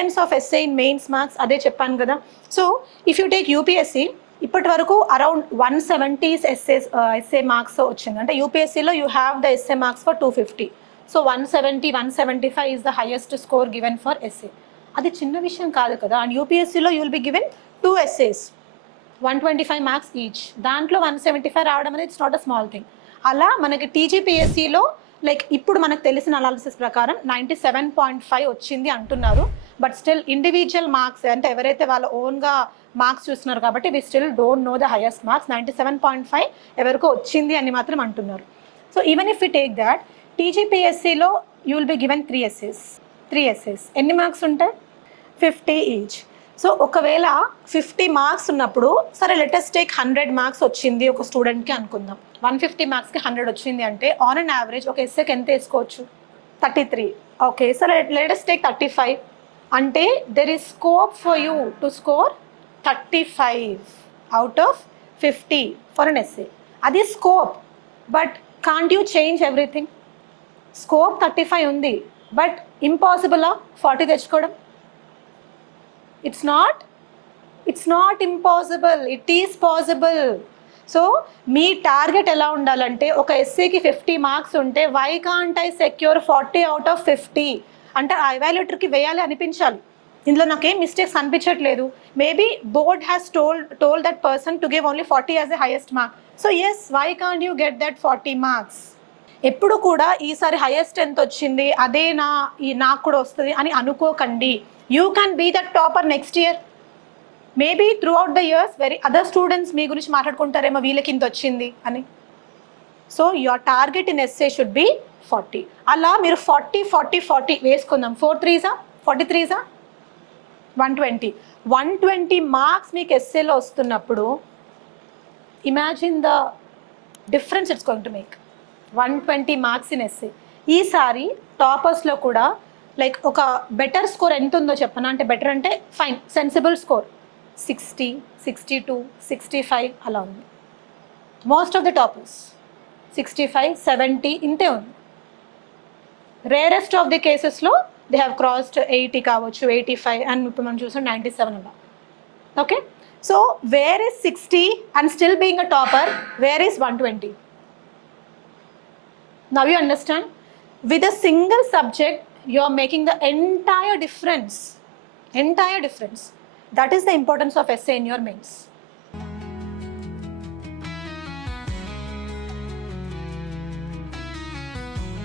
Importance of essay in mains marks అదే చెప్పాను కదా. So if you take UPSC, ఇప్పటి వరకు అరౌండ్ 170 ఎస్ఏ మార్క్స్ వచ్చింది. అంటే యూపీఎస్సీలో you have the essay marks for 250. So 170, 175 is the highest score given for essay. అది చిన్న విషయం కాదు కదా. అండ్ యూపీఎస్సీలో you will be given 2 essays, 125 marks each. దాంట్లో 175 రావడం అనేది it's not a small thing. అలా మనకి టీజీపీఎస్సీలో లైక్ ఇప్పుడు మనకు తెలిసిన అనాలిసిస్ ప్రకారం 97.5 వచ్చింది అంటున్నారు. బట్ స్టిల్ ఇండివిజువల్ మార్క్స్ అంటే ఎవరైతే వాళ్ళ ఓన్గా మార్క్స్ చూస్తున్నారు కాబట్టి we still don't know the highest marks. 97.5 ఎవరికో వచ్చింది అని మాత్రం అంటున్నారు. So even if you take that, టీజీపీఎస్సీలో you will be given 3 essays. ఎన్ని మార్క్స్ ఉంటాయి? 50 ఈచ్. సో ఒకవేళ 50 మార్క్స్ ఉన్నప్పుడు సరే లెటెస్ట్ టేక్ 100 మార్క్స్ వచ్చింది ఒక స్టూడెంట్కి అనుకుందాం. 150 మార్క్స్కి 100 వచ్చింది అంటే ఆన్ అన్ యావరేజ్ ఒక ఎస్ఏకి ఎంత వేసుకోవచ్చు? 33. ఓకే, సరే లెటెస్ట్ టేక్ 35 అంటే there is scope for you to score 35 out of 50 for an essay. అది scope. But can't you change everything? Scope 35 ఉంది, బట్ ఇంపాసిబులా 40 తెచ్చుకోవడం? It's not impossible. It is possible. So మీ target ఎలా ఉండాలంటే ఒక ఎస్సీకి 50 మార్క్స్ ఉంటే why can't I secure 40 out of 50 అంటే ఆ ఎవాల్యుయేటర్కి వేయాలి అనిపించాలి. ఇందులో నాకేం మిస్టేక్స్ అనిపించట్లేదు. Maybe board has told that person to give only 40 as a highest mark. So yes, why can't you get that 40 marks? ఎప్పుడు కూడా ఈసారి హైయెస్ట్ ఎంత వచ్చింది అదే నాకు కూడా వస్తుంది అని అనుకోకండి. You can be that topper next year. Maybe throughout the years other students మీ గురించి మాట్లాడుకుంటారేమో వీళ్ళకి ఇంత వచ్చింది అని. So your target in essay should be 40. అలా మీరు 40 వేసుకుందాం. 4 3s 43s 120 మార్క్స్ మీకు ఎస్ఏలో వస్తున్నప్పుడు imagine the difference it's going to make. 120 marks in SA. ఈసారి టాపర్స్లో కూడా లైక్ ఒక బెటర్ స్కోర్ ఎంత ఉందో చెప్పనా? అంటే బెటర్ అంటే ఫైన్ సెన్సిబుల్ స్కోర్ 60, 62, 65 అలా ఉంది. మోస్ట్ ఆఫ్ ద టాపర్స్ 65, 70 ఇంతే ఉంది. రేరెస్ట్ ఆఫ్ ది కేసెస్లో దే హ్యావ్ క్రాస్డ్ 80 కావచ్చు, 85 అండ్ ఇప్పుడు మనం చూసాం 97 అలా. Okay, so where is 60 and still being a topper? Where is 120? Now you understand? With a single subject, you are making the entire difference. That is the importance of essay in your mains.